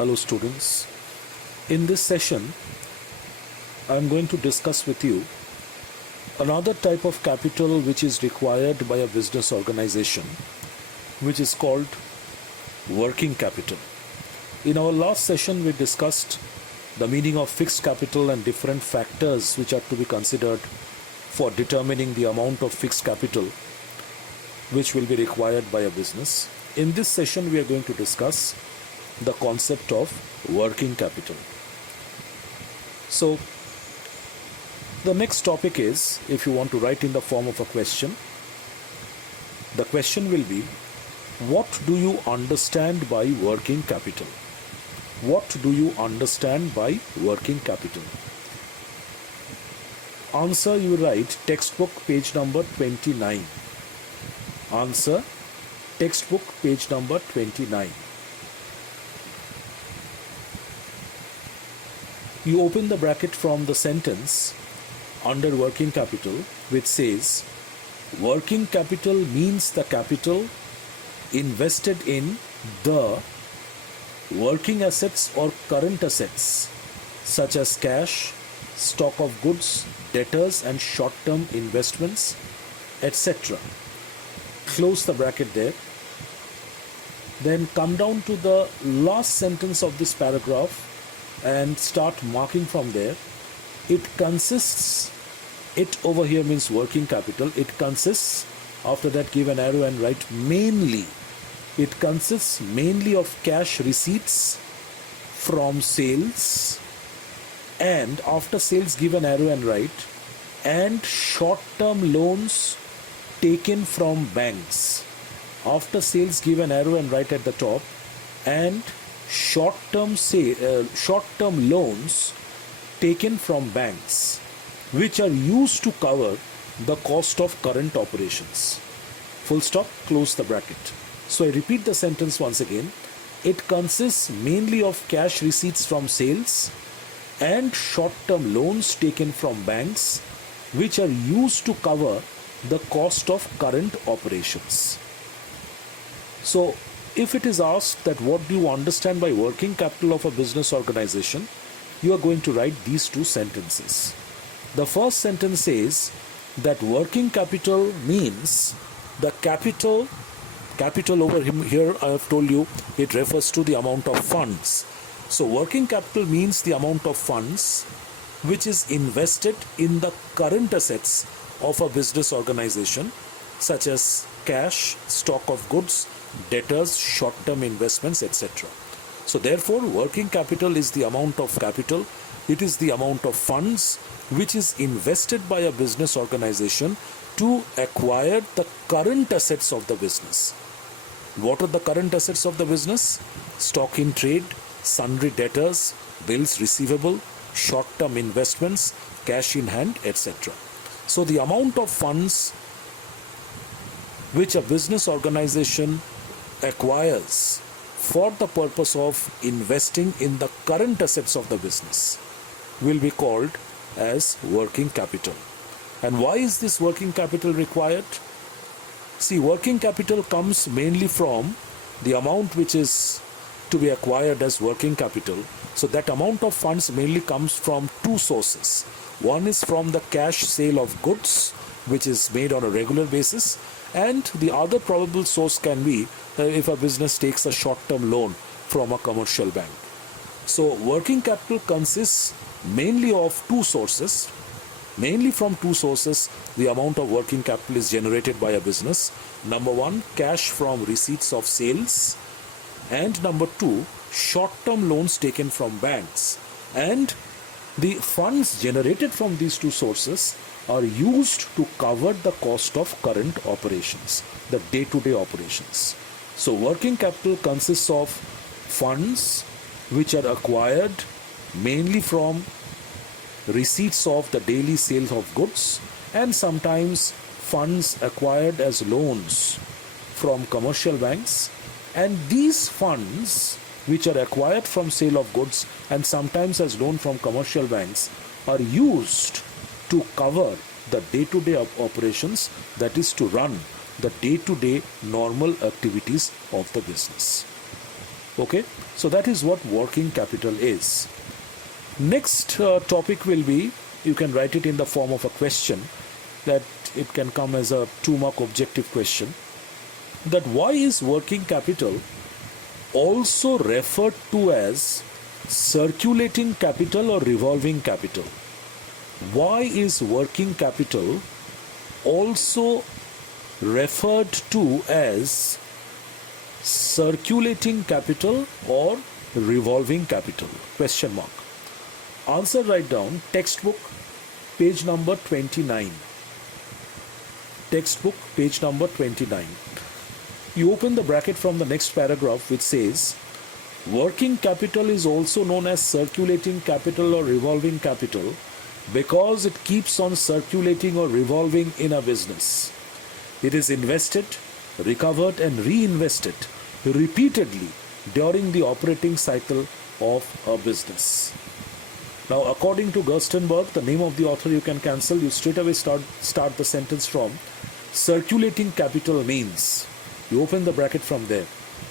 Hello students. In this session, I am going to discuss with you another type of capital which is required by a business organization, which is called working capital. In our last session, we discussed the meaning of fixed capital and different factors which are to be considered for determining the amount of fixed capital which will be required by a business. In this session, we are going to discuss the concept of working capital. So, the next topic is, if you want to write in the form of a question, the question will be, what do you understand by working capital? What do you understand by working capital? Answer, you write textbook page number 29. Answer, textbook page number 29. You open the bracket from the sentence under working capital, which says working capital means the capital invested in the working assets or current assets such as cash, stock of goods, debtors and short-term investments, etc. Close the bracket there. Then come down to the last sentence of this paragraph and start marking from there. It consists, it over here means working capital, it consists, after that give an arrow and write mainly. It consists mainly of cash receipts from sales, and after sales give an arrow and write, and short-term loans taken from banks. After sales give an arrow and write at the top, and short-term loans taken from banks which are used to cover the cost of current operations. Full stop, close the bracket. So I repeat the sentence once again. It consists mainly of cash receipts from sales and short-term loans taken from banks which are used to cover the cost of current operations. So if it is asked that what do you understand by working capital of a business organization, you are going to write these two sentences. The first sentence says that working capital means the capital over here I have told you it refers to the amount of funds. So working capital means the amount of funds which is invested in the current assets of a business organization such as cash, stock of goods, debtors, short-term investments, etc. So therefore, working capital is the amount of capital, it is the amount of funds which is invested by a business organization to acquire the current assets of the business. What are the current assets of the business? Stock in trade, sundry debtors, bills receivable, short-term investments, cash in hand, etc. So the amount of funds which a business organization acquires for the purpose of investing in the current assets of the business will be called as working capital. And why is this working capital required? See, working capital comes mainly from the amount which is to be acquired as working capital. So that amount of funds mainly comes from two sources. One is from the cash sale of goods, which is made on a regular basis, and the other probable source can be if a business takes a short-term loan from a commercial bank. So working capital consists mainly of two sources. Mainly from two sources, the amount of working capital is generated by a business. Number one, cash from receipts of sales, and number two, short-term loans taken from banks. And the funds generated from these two sources are used to cover the cost of current operations, the day-to-day operations. So working capital consists of funds which are acquired mainly from receipts of the daily sales of goods, and sometimes funds acquired as loans from commercial banks. And these funds which are acquired from sale of goods and sometimes as loan from commercial banks are used to cover the day-to-day operations, that is to run the day-to-day normal activities of the business. Okay, so that is what working capital is. Next topic will be, you can write it in the form of a question, that it can come as a 2-mark objective question, that why is working capital also referred to as circulating capital or revolving capital? Why is working capital also referred to as circulating capital or revolving capital? Question mark. Answer, write down textbook page number 29. Textbook page number 29. You open the bracket from the next paragraph which says, working capital is also known as circulating capital or revolving capital because it keeps on circulating or revolving in a business. It is invested, recovered and reinvested repeatedly during the operating cycle of a business. Now, according to Gerstenberg, the name of the author you can cancel. You straight away start the sentence from circulating capital means. You open the bracket from there.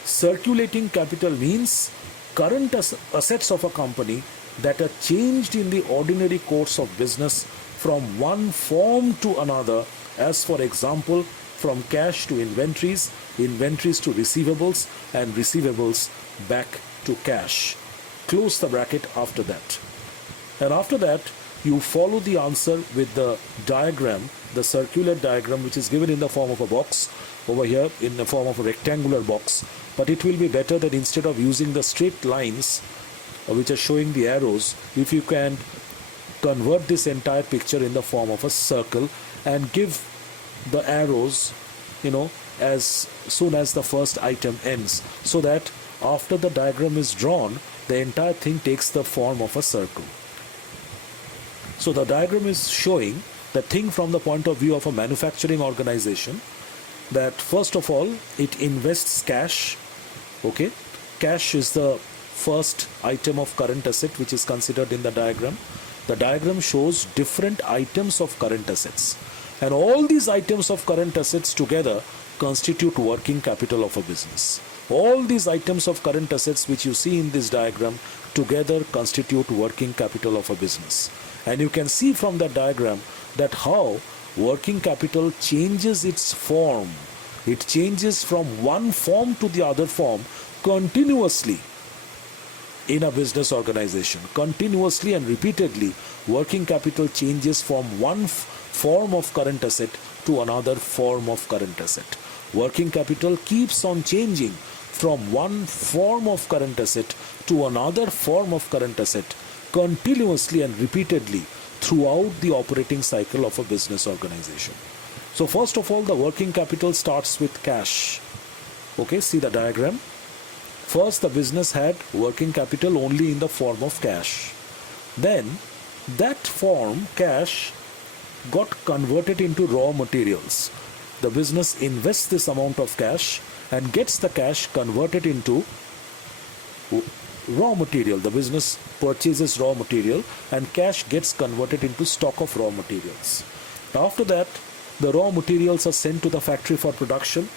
Circulating capital means current assets of a company that are changed in the ordinary course of business from one form to another, as for example, from cash to inventories, inventories to receivables, and receivables back to cash. Close the bracket after that. And after that, you follow the answer with the diagram, the circular diagram, which is given in the form of a box over here, in the form of a rectangular box. But it will be better that instead of using the straight lines which are showing the arrows, if you can convert this entire picture in the form of a circle and give the arrows, as soon as the first item ends, so that after the diagram is drawn, the entire thing takes the form of a circle. So the diagram is showing the thing from the point of view of a manufacturing organization, that first of all, it invests cash. Okay, cash is the first item of current asset which is considered in the diagram. The diagram shows different items of current assets, and all these items of current assets together constitute working capital of a business. All these items of current assets which you see in this diagram together constitute working capital of a business. And you can see from that diagram that how working capital changes its form. It changes from one form to the other form continuously in a business organization. Continuously and repeatedly, working capital changes from one form of current asset to another form of current asset. Working capital keeps on changing from one form of current asset to another form of current asset continuously and repeatedly throughout the operating cycle of a business organization. So first of all, the working capital starts with cash. Okay, see the diagram. First, the business had working capital only in the form of cash. Then that form, cash, got converted into raw materials. The business invests this amount of cash and gets the cash converted into raw material. The business purchases raw material and cash gets converted into stock of raw materials. After that, the raw materials are sent to the factory for production.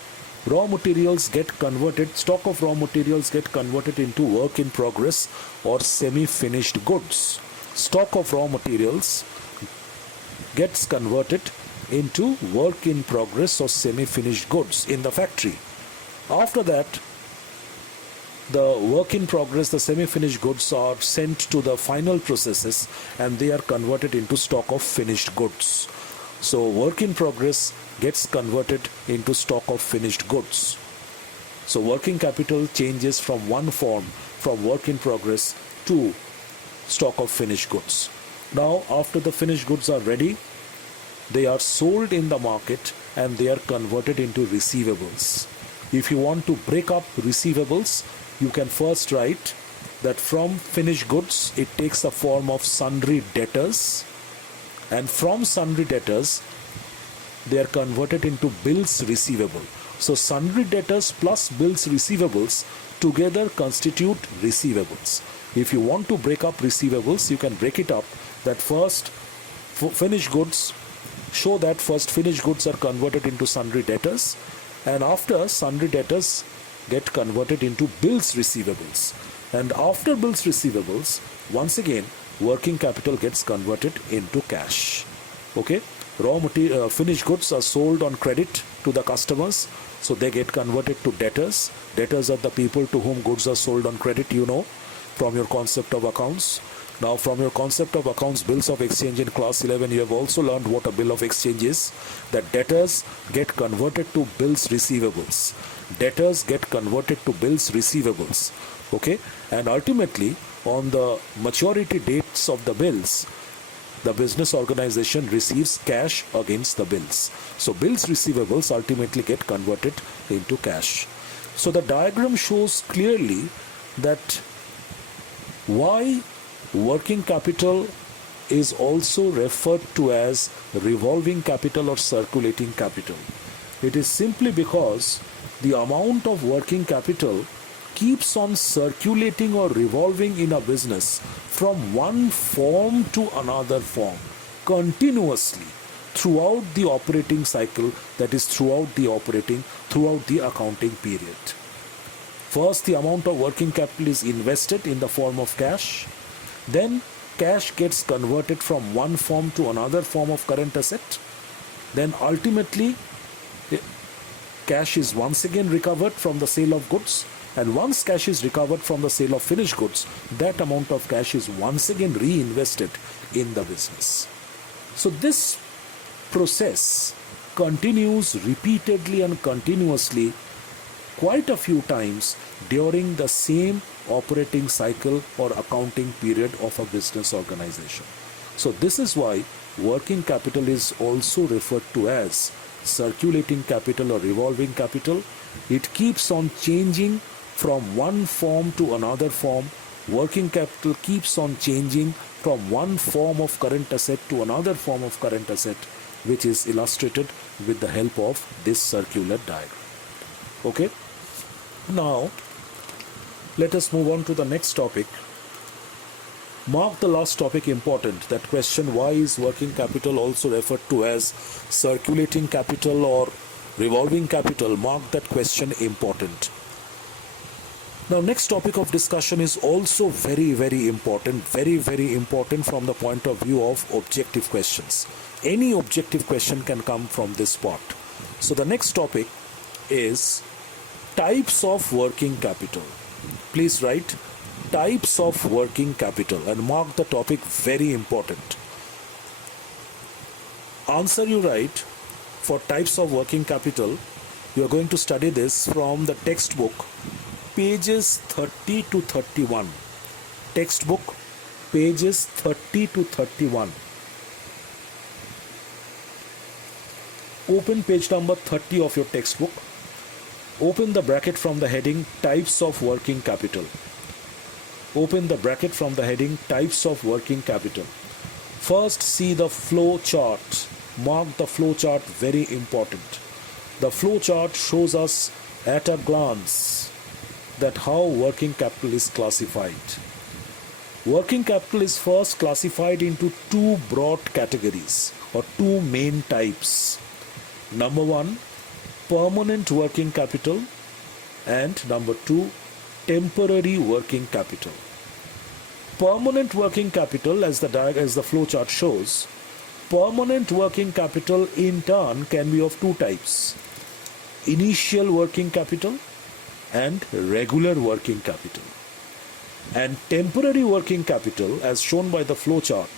Raw materials get converted, stock of raw materials get converted into work in progress or semi-finished goods. Stock of raw materials gets converted into work in progress or semi-finished goods in the factory. After that, the work in progress, the semi-finished goods are sent to the final processes and they are converted into stock of finished goods. So work in progress gets converted into stock of finished goods. So working capital changes from one form, from work in progress to stock of finished goods. Now, after the finished goods are ready, they are sold in the market and they are converted into receivables. If you want to break up receivables, you can first write that from finished goods, it takes a form of sundry debtors, and from sundry debtors, they are converted into bills receivable. So sundry debtors plus bills receivables together constitute receivables. If you want to break up receivables, you can break it up that first finished goods, show that first finished goods are converted into sundry debtors, and after sundry debtors get converted into bills receivables. And after bills receivables, once again, working capital gets converted into cash. Okay? Finished goods are sold on credit to the customers, so they get converted to debtors. Debtors are the people to whom goods are sold on credit, from your concept of accounts. Now, from your concept of accounts, bills of exchange in class 11, you have also learned what a bill of exchange is. That debtors get converted to bills receivables. Debtors get converted to bills receivables. Okay? And ultimately, on the maturity dates of the bills, the business organization receives cash against the bills. So bills receivables ultimately get converted into cash. So the diagram shows clearly that why working capital is also referred to as revolving capital or circulating capital. It is simply because the amount of working capital keeps on circulating or revolving in a business from one form to another form continuously throughout the operating cycle, that is throughout the accounting period. First, the amount of working capital is invested in the form of cash. Then cash gets converted from one form to another form of current asset. Then ultimately cash is once again recovered from the sale of goods. And once cash is recovered from the sale of finished goods, that amount of cash is once again reinvested in the business. So this process continues repeatedly and continuously quite a few times during the same operating cycle or accounting period of a business organization. So this is why working capital is also referred to as circulating capital or revolving capital. It keeps on changing from one form to another form. Working capital keeps on changing from one form of current asset to another form of current asset, which is illustrated with the help of this circular diagram. Okay? Now, let us move on to the next topic. Mark the last topic important, that question, why is working capital also referred to as circulating capital or revolving capital? Mark that question important. Now, next topic of discussion is also very, very important from the point of view of objective questions. Any objective question can come from this part. So the next topic is types of working capital. Please write types of working capital and mark the topic very important. Answer you write for types of working capital. You are going to study this from the textbook, pages 30 to 31. Textbook, pages 30 to 31. Open page number 30 of your textbook. Open the bracket from the heading types of working capital. Open the bracket from the heading types of working capital. First, see the flow chart. Mark the flow chart, very important. The flow chart shows us at a glance that how working capital is classified. Working capital is first classified into two broad categories or two main types. Number one, permanent working capital, and number two, temporary working capital. Permanent working capital, as the flow chart shows, permanent working capital in turn can be of two types: initial working capital and regular working capital. And temporary working capital, as shown by the flow chart,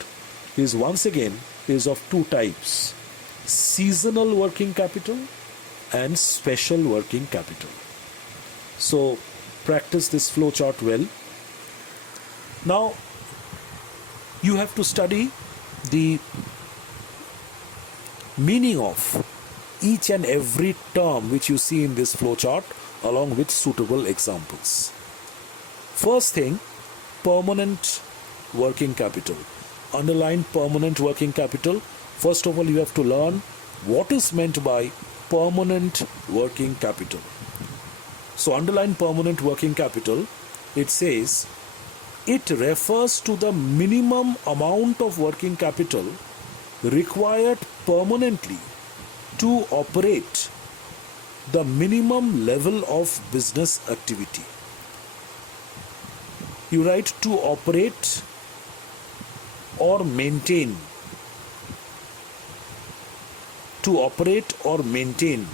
is once again of two types: seasonal working capital and special working capital. So practice this flow chart well. Now you have to study the meaning of each and every term which you see in this flow chart along with suitable examples. First thing, permanent working capital. Underline permanent working capital. First of all, you have to learn what is meant by permanent working capital. So underline permanent working capital. It says it refers to the minimum amount of working capital required permanently to operate the minimum level of business activity. You write to operate or maintain. To operate or maintain.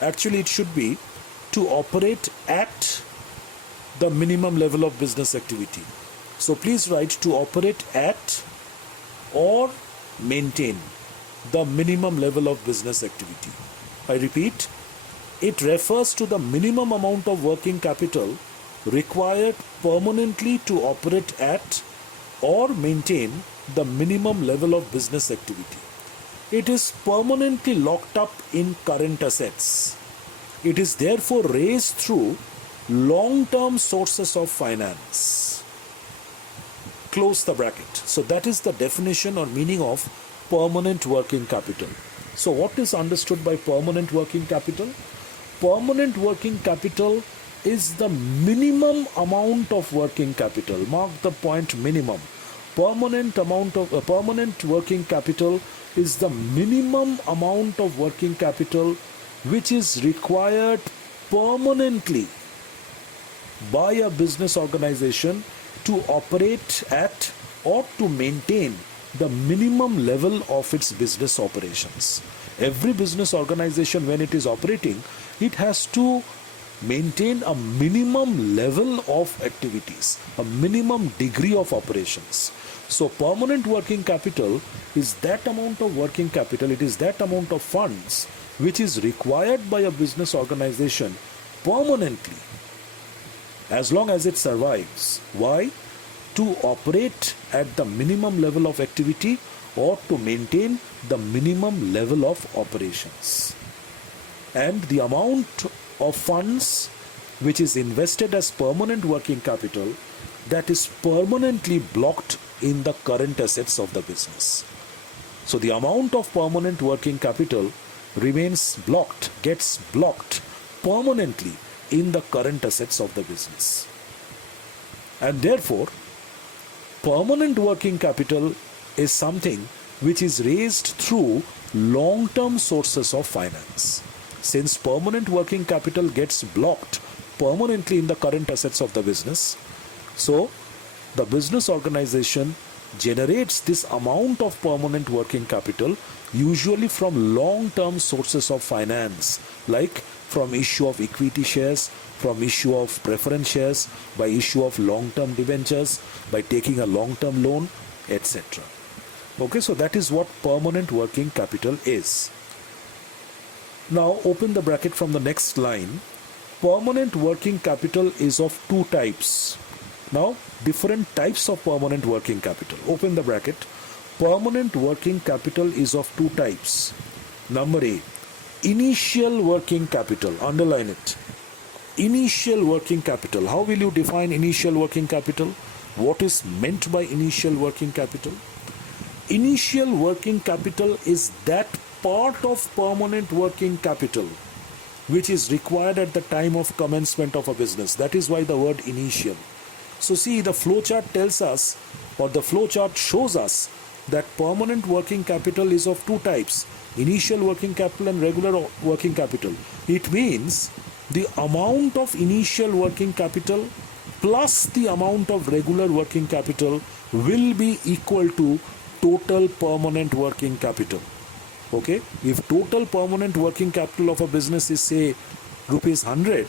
Actually, it should be to operate at the minimum level of business activity. So please write to operate at or maintain the minimum level of business activity. I repeat, it refers to the minimum amount of working capital required permanently to operate at or maintain the minimum level of business activity. It is permanently locked up in current assets. It is therefore raised through long-term sources of finance. Close the bracket. So that is the definition or meaning of permanent working capital. So what is understood by permanent working capital? Permanent working capital is the minimum amount of working capital. Mark the point, minimum. Permanent working capital is the minimum amount of working capital which is required permanently by a business organization to operate at or to maintain the minimum level of its business operations. Every business organization, when it is operating, it has to maintain a minimum level of activities, a minimum degree of operations. So permanent working capital is that amount of working capital, it is that amount of funds which is required by a business organization permanently, as long as it survives. Why? To operate at the minimum level of activity or to maintain the minimum level of operations. And the amount of funds which is invested as permanent working capital, that is permanently blocked in the current assets of the business. So the amount of permanent working capital remains blocked, gets blocked permanently in the current assets of the business. And therefore, permanent working capital is something which is raised through long-term sources of finance. Since permanent working capital gets blocked permanently in the current assets of the business, so the business organization generates this amount of permanent working capital usually from long-term sources of finance, like from issue of equity shares, from issue of preference shares, by issue of long-term debentures, by taking a long-term loan, etc. Okay, so that is what permanent working capital is. Now open the bracket from the next line. Permanent working capital is of two types. Now, different types of permanent working capital. Open the bracket. Permanent working capital is of two types. Number A, initial working capital. Underline it. Initial working capital. How will you define initial working capital? What is meant by initial working capital? Initial working capital is that part of permanent working capital which is required at the time of commencement of a business. That is why the word initial. So see, the flowchart tells us, or the flowchart shows us, that permanent working capital is of two types: initial working capital and regular working capital. It means the amount of initial working capital plus the amount of regular working capital will be equal to total permanent working capital. Okay, if total permanent working capital of a business is, say, rupees 100,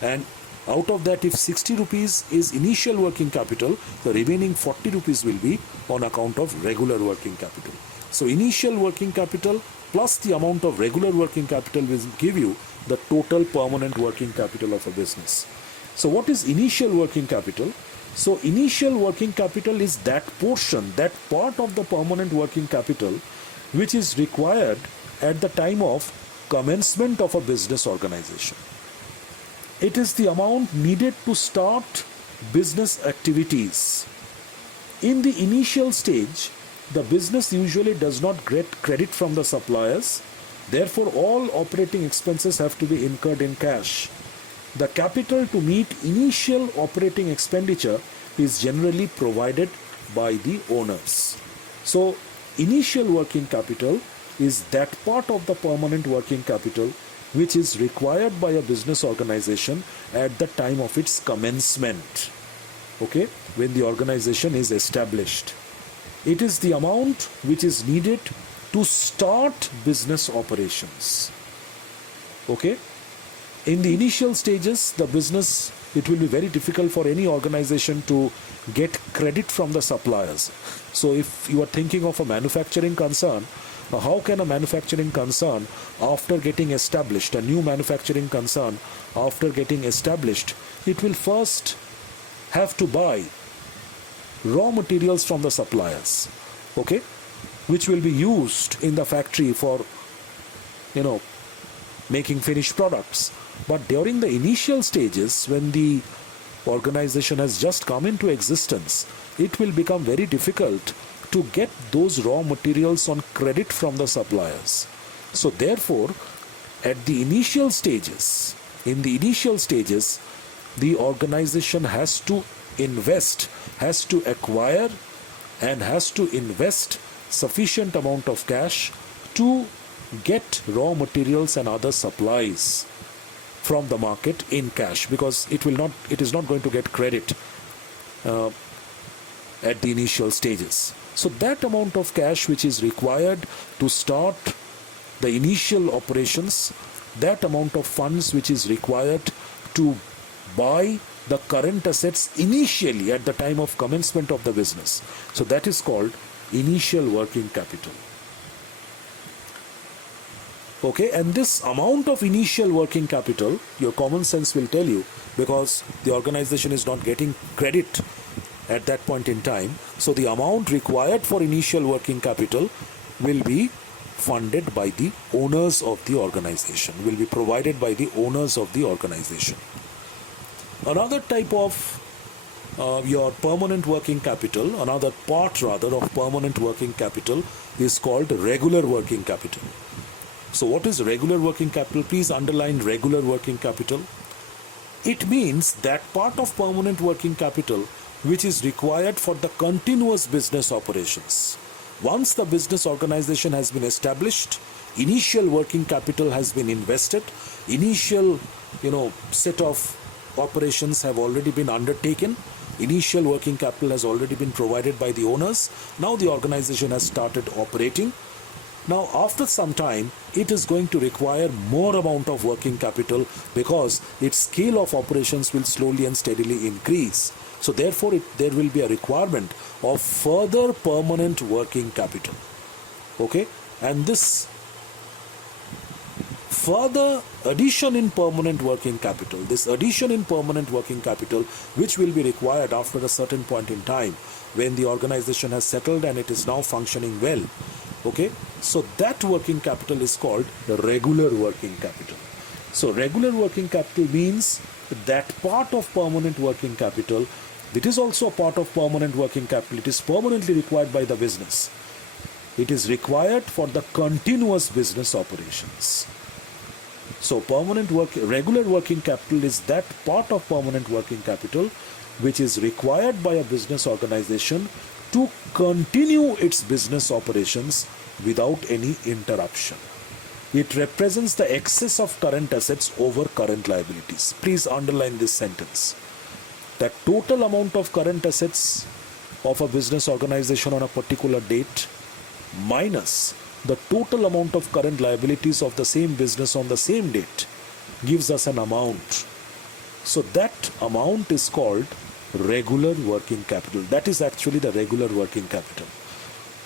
and out of that, if 60 rupees is initial working capital, the remaining 40 rupees will be on account of regular working capital. So initial working capital plus the amount of regular working capital will give you the total permanent working capital of a business. So what is initial working capital? So initial working capital is that portion, that part of the permanent working capital which is required at the time of commencement of a business organization. It is the amount needed to start business activities. In the initial stage, the business usually does not get credit from the suppliers. Therefore, all operating expenses have to be incurred in cash. The capital to meet initial operating expenditure is generally provided by the owners. So, initial working capital is that part of the permanent working capital which is required by a business organization at the time of its commencement. Okay, when the organization is established. It is the amount which is needed to start business operations. Okay, in the initial stages, the business, it will be very difficult for any organization to get credit from the suppliers. So if you are thinking of a manufacturing concern, how can a manufacturing concern, after getting established, a new manufacturing concern, after getting established, it will first have to buy raw materials from the suppliers, okay, which will be used in the factory for, making finished products. But during the initial stages, when the organization has just come into existence, it will become very difficult to get those raw materials on credit from the suppliers. So therefore, at the initial stages, the organization has to invest, has to acquire and has to invest sufficient amount of cash to get raw materials and other supplies from the market in cash, because it is not going to get credit at the initial stages. So that amount of cash which is required to start the initial operations, that amount of funds which is required to buy the current assets initially at the time of commencement of the business. So that is called initial working capital. Okay, and this amount of initial working capital, your common sense will tell you, because the organization is not getting credit at that point in time. So the amount required for initial working capital will be funded by the owners of the organization, will be provided by the owners of the organization. Another type of your permanent working capital, another part rather of permanent working capital is called regular working capital. So what is regular working capital? Please underline regular working capital. It means that part of permanent working capital which is required for the continuous business operations. Once the business organization has been established, initial working capital has been invested, initial set of operations have already been undertaken, initial working capital has already been provided by the owners. Now the organization has started operating. Now after some time, it is going to require more amount of working capital because its scale of operations will slowly and steadily increase. So therefore there will be a requirement of further permanent working capital. Okay, and this further addition in permanent working capital, which will be required after a certain point in time when the organization has settled and it is now functioning well. Okay, so that working capital is called the regular working capital. So regular working capital means that part of permanent working capital, it is also a part of permanent working capital. It is permanently required by the business. It is required for the continuous business operations. So regular working capital is that part of permanent working capital which is required by a business organization to continue its business operations without any interruption. It represents the excess of current assets over current liabilities. Please underline this sentence. The total amount of current assets of a business organization on a particular date minus the total amount of current liabilities of the same business on the same date gives us an amount. So that amount is called regular working capital. That is actually the regular working capital.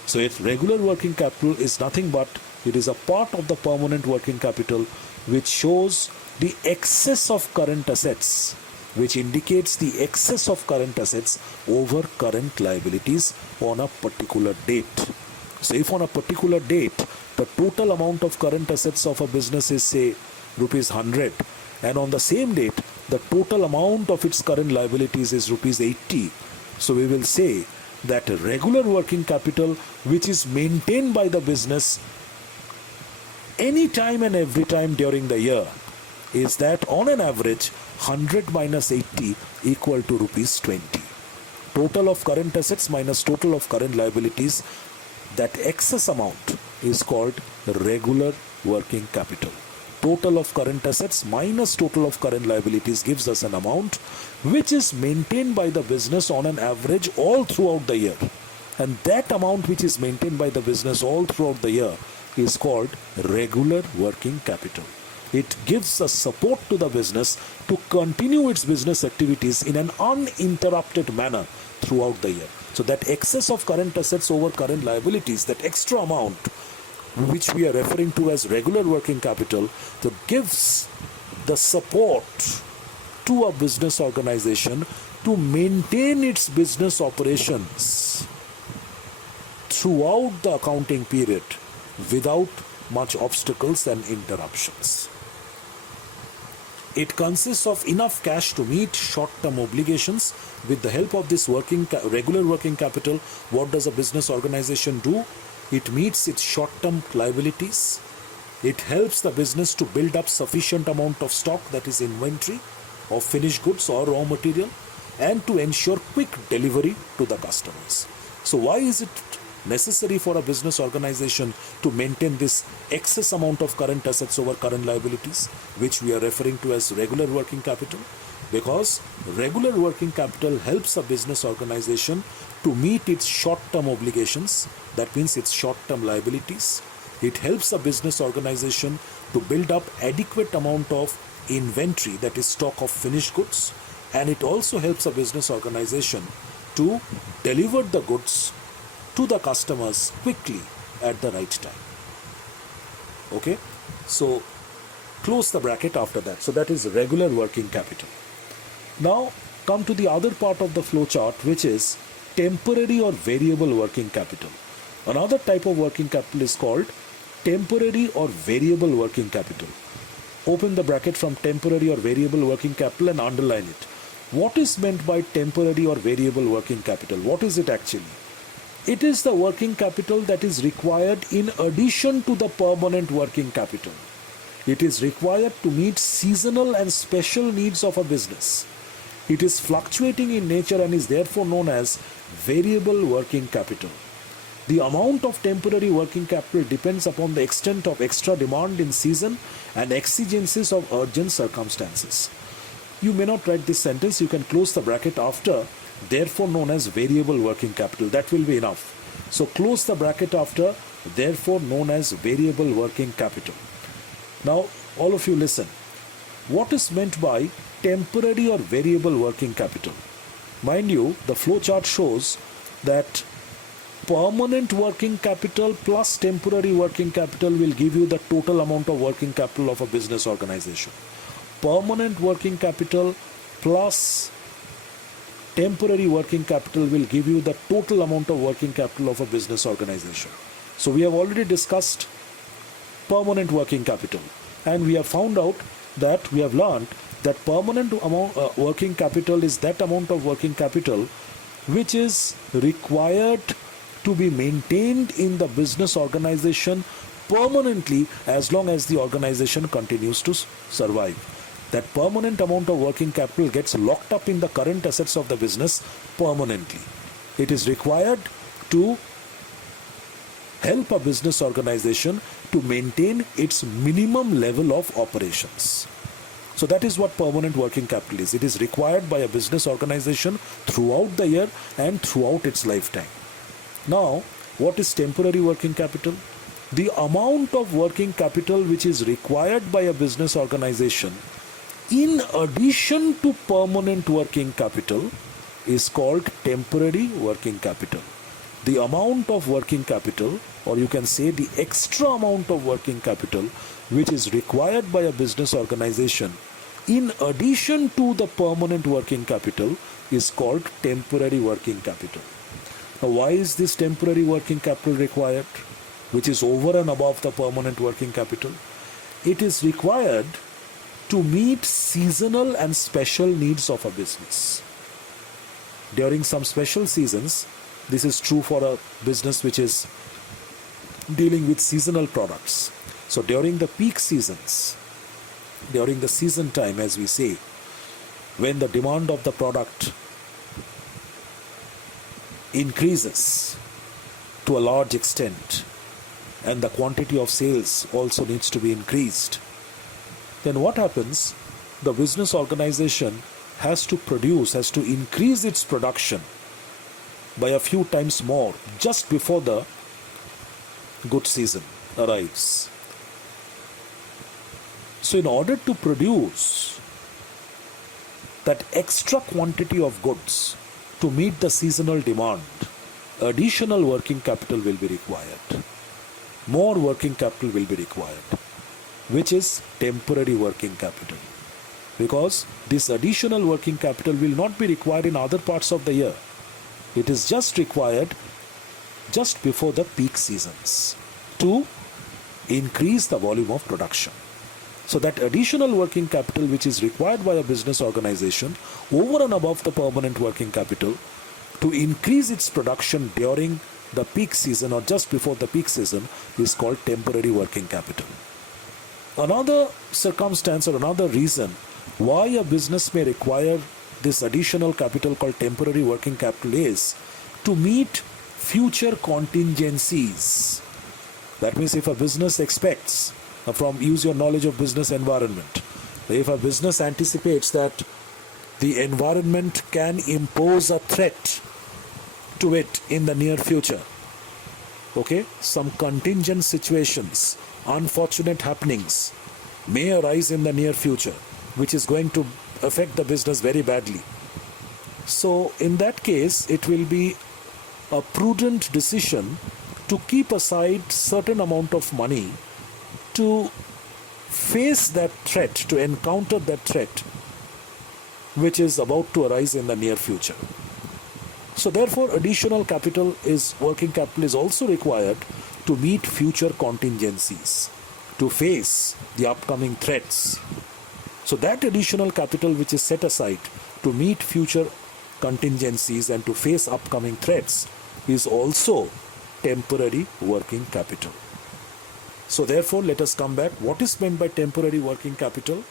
So if regular working capital is nothing but it is a part of the permanent working capital which shows the excess of current assets, which indicates the excess of current assets over current liabilities on a particular date. So if on a particular date the total amount of current assets of a business is say rupees 100, and on the same date the total amount of its current liabilities is rupees 80, so we will say that regular working capital which is maintained by the business any time and every time during the year is that on an average 100 minus 80 equal to rupees 20. Total of current assets minus total of current liabilities, that excess amount is called regular working capital. Total of current assets minus total of current liabilities gives us an amount which is maintained by the business on an average all throughout the year. And that amount which is maintained by the business all throughout the year is called regular working capital. It gives a support to the business to continue its business activities in an uninterrupted manner throughout the year. So that excess of current assets over current liabilities, that extra amount which we are referring to as regular working capital, that gives the support to a business organization to maintain its business operations throughout the accounting period without much obstacles and interruptions. It consists of enough cash to meet short-term obligations. With the help of this regular working capital, what does a business organization do? It meets its short-term liabilities. It helps the business to build up sufficient amount of stock, that is inventory of finished goods or raw material, and to ensure quick delivery to the customers. So why is it necessary for a business organization to maintain this excess amount of current assets over current liabilities, which we are referring to as regular working capital? Because regular working capital helps a business organization to meet its short-term obligations, that means its short-term liabilities. It helps a business organization to build up adequate amount of inventory, that is stock of finished goods, and it also helps a business organization to deliver the goods to the customers quickly at the right time. Okay, so close the bracket after that. So that is regular working capital. Now come to the other part of the flow chart, which is temporary or variable working capital. Another type of working capital is called temporary or variable working capital. Open the bracket from temporary or variable working capital and underline it. What is meant by temporary or variable working capital? What is it actually? It is the working capital that is required in addition to the permanent working capital. It is required to meet seasonal and special needs of a business. It is fluctuating in nature and is therefore known as variable working capital. The amount of temporary working capital depends upon the extent of extra demand in season and exigencies of urgent circumstances. You may not write this sentence, you can close the bracket after therefore known as variable working capital. That will be enough. So close the bracket after therefore known as variable working capital. Now all of you listen. What is meant by temporary or variable working capital? Mind you, the flow chart shows that permanent working capital plus temporary working capital will give you the total amount of working capital of a business organization. Permanent working capital plus temporary working capital will give you the total amount of working capital of a business organization. So we have already discussed permanent working capital, and we have found out that we have learned that permanent working capital is that amount of working capital which is required to be maintained in the business organization permanently as long as the organization continues to survive. That permanent amount of working capital gets locked up in the current assets of the business permanently. It is required to help a business organization to maintain its minimum level of operations. So that is what permanent working capital is. It is required by a business organization throughout the year and throughout its lifetime. Now, what is temporary working capital? The amount of working capital which is required by a business organization in addition to permanent working capital is called temporary working capital. The amount of working capital, or you can say the extra amount of working capital which is required by a business organization in addition to the permanent working capital is called temporary working capital. Now, why is this temporary working capital required, which is over and above the permanent working capital? It is required to meet seasonal and special needs of a business. During some special seasons, this is true for a business which is dealing with seasonal products. So during the peak seasons, during the season time, as we say, when the demand of the product increases to a large extent, and the quantity of sales also needs to be increased, then what happens? The business organization has to increase its production by a few times more just before the good season arrives. So in order to produce that extra quantity of goods to meet the seasonal demand, additional working capital will be required. More working capital will be required, which is temporary working capital. Because this additional working capital will not be required in other parts of the year. It is just required just before the peak seasons to increase the volume of production. So that additional working capital which is required by a business organization over and above the permanent working capital to increase its production during the peak season or just before the peak season is called temporary working capital. Another circumstance or another reason why a business may require this additional capital called temporary working capital is to meet future contingencies. That means if a business expects, use your knowledge of business environment, if a business anticipates that the environment can impose a threat to it in the near future, okay, some contingent situations, unfortunate happenings may arise in the near future, which is going to affect the business very badly. So in that case, it will be a prudent decision to keep aside certain amount of money to face that threat, to encounter that threat which is about to arise in the near future. So therefore, additional working capital is also required to meet future contingencies, to face the upcoming threats. So that additional capital which is set aside to meet future contingencies and to face upcoming threats is also temporary working capital. So therefore, let us come back. What is meant by temporary working capital?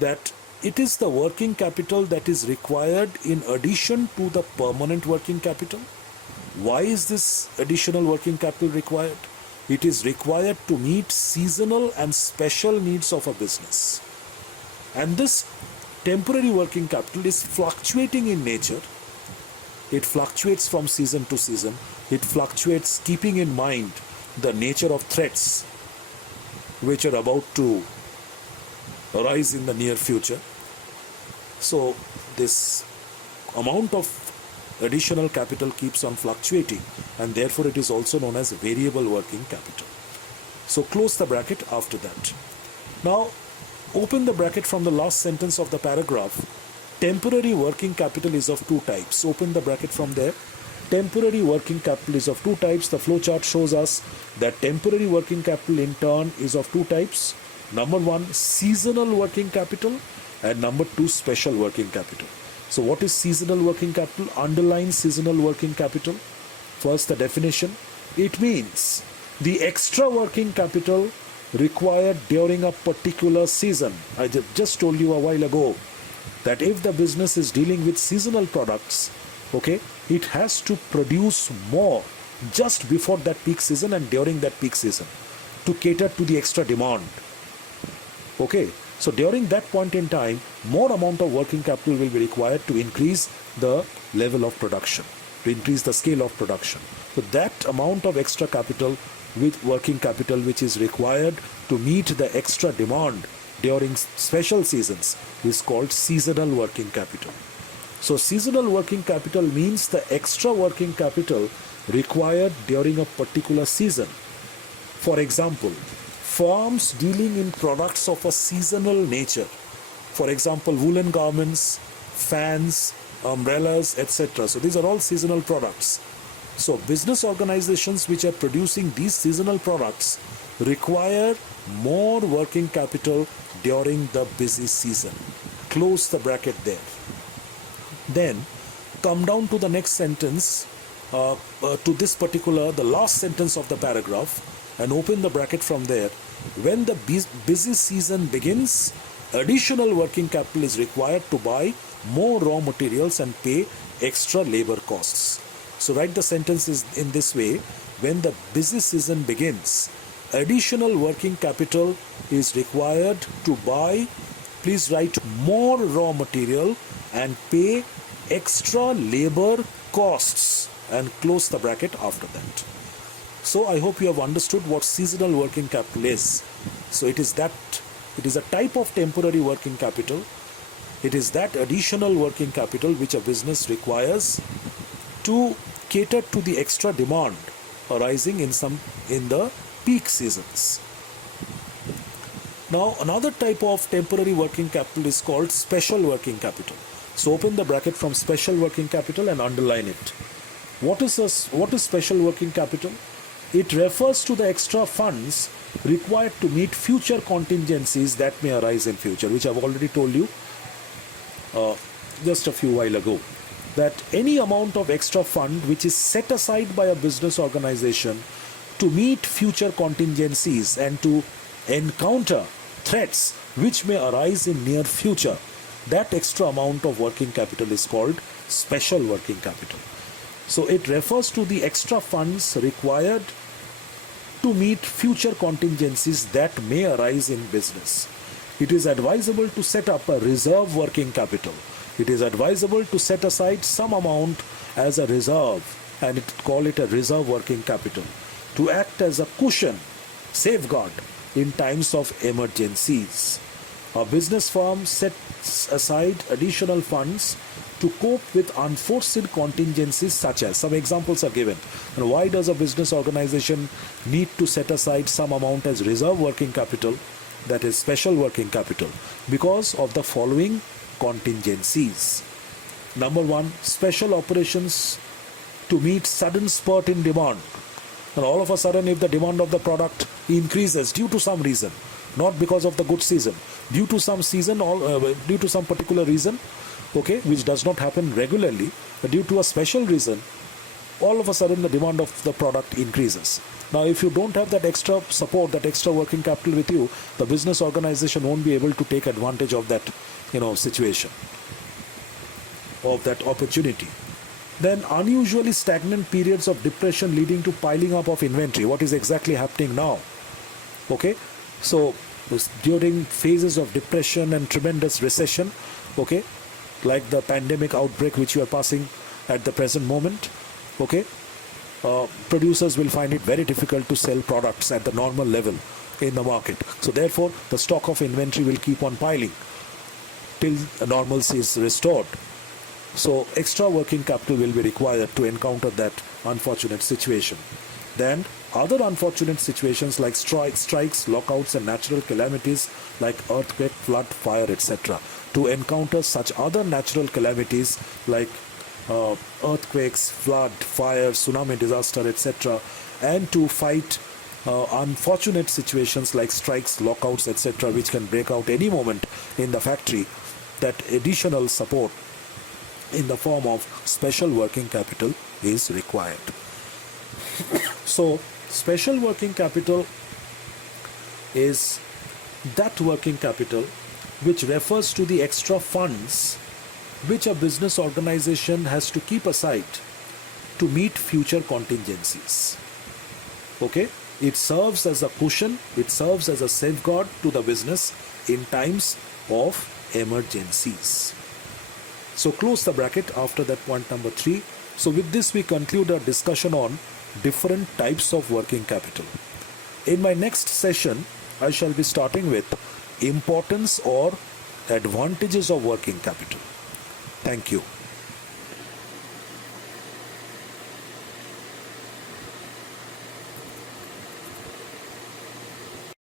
That it is the working capital that is required in addition to the permanent working capital. Why is this additional working capital required? It is required to meet seasonal and special needs of a business. And this temporary working capital is fluctuating in nature. It fluctuates from season to season. It fluctuates keeping in mind the nature of threats which are about to arise in the near future. So this amount of additional capital keeps on fluctuating, and therefore it is also known as variable working capital. So close the bracket after that. Now open the bracket from the last sentence of the paragraph. Temporary working capital is of two types. Open the bracket from there. Temporary working capital is of two types. The flow chart shows us that temporary working capital in turn is of two types. Number one, seasonal working capital, and number two, special working capital. So what is seasonal working capital? Underline seasonal working capital. First, the definition. It means the extra working capital required during a particular season. I just told you a while ago that if the business is dealing with seasonal products, okay, it has to produce more just before that peak season and during that peak season to cater to the extra demand. Okay, so during that point in time, more amount of working capital will be required to increase the level of production, to increase the scale of production. So that amount of extra capital with working capital which is required to meet the extra demand during special seasons is called seasonal working capital. So seasonal working capital means the extra working capital required during a particular season. For example, firms dealing in products of a seasonal nature, for example, woolen garments, fans, umbrellas, etc. So these are all seasonal products. So business organizations which are producing these seasonal products require more working capital during the busy season. Close the bracket there. Then come down to the next sentence, to this particular, the last sentence of the paragraph, and open the bracket from there. When the busy season begins, additional working capital is required to buy more raw materials and pay extra labor costs. So write the sentences in this way, when the busy season begins, additional working capital is required to buy, please write, more raw material and pay extra labor costs, and close the bracket after that. So I hope you have understood what seasonal working capital is. So it is a type of temporary working capital. It is that additional working capital which a business requires to cater to the extra demand arising in the peak seasons. Now another type of temporary working capital is called special working capital. So open the bracket from special working capital and underline it. What is special working capital? It refers to the extra funds required to meet future contingencies that may arise in future, which I've already told you just a few while ago, that any amount of extra fund which is set aside by a business organization to meet future contingencies and to encounter threats which may arise in near future, that extra amount of working capital is called special working capital. So it refers to the extra funds required to meet future contingencies that may arise in business. It is advisable to set up a reserve working capital. It is advisable to set aside some amount as a reserve, and call it a reserve working capital, to act as a cushion, safeguard in times of emergencies. A business firm sets aside additional funds to cope with unforeseen contingencies, such as, some examples are given. And why does a business organization need to set aside some amount as reserve working capital, that is special working capital? Because of the following contingencies. Number one, special operations to meet sudden spurt in demand. And all of a sudden, if the demand of the product increases due to some reason, not because of the good season, due to some season or due to some particular reason, okay, which does not happen regularly, but due to a special reason, all of a sudden the demand of the product increases. Now, if you don't have that extra support, that extra working capital with you, the business organization won't be able to take advantage of that, situation, of that opportunity. Then unusually stagnant periods of depression leading to piling up of inventory. What is exactly happening now? Okay, so during phases of depression and tremendous recession, okay, like the pandemic outbreak which you are passing at the present moment, okay, producers will find it very difficult to sell products at the normal level in the market. So therefore, the stock of inventory will keep on piling till normalcy is restored. So extra working capital will be required to encounter that unfortunate situation. Then other unfortunate situations like strikes, lockouts and natural calamities like earthquake, flood, fire, etc. To encounter such other natural calamities like earthquakes, flood, fire, tsunami disaster, etc. and to fight unfortunate situations like strikes, lockouts, etc. which can break out any moment in the factory, that additional support in the form of special working capital is required. So special working capital is that working capital which refers to the extra funds which a business organization has to keep aside to meet future contingencies. Okay, it serves as a cushion, it serves as a safeguard to the business in times of emergencies. So close the bracket after that point number 3. So with this we conclude our discussion on different types of working capital. In my next session, I shall be starting with importance or advantages of working capital. Thank you.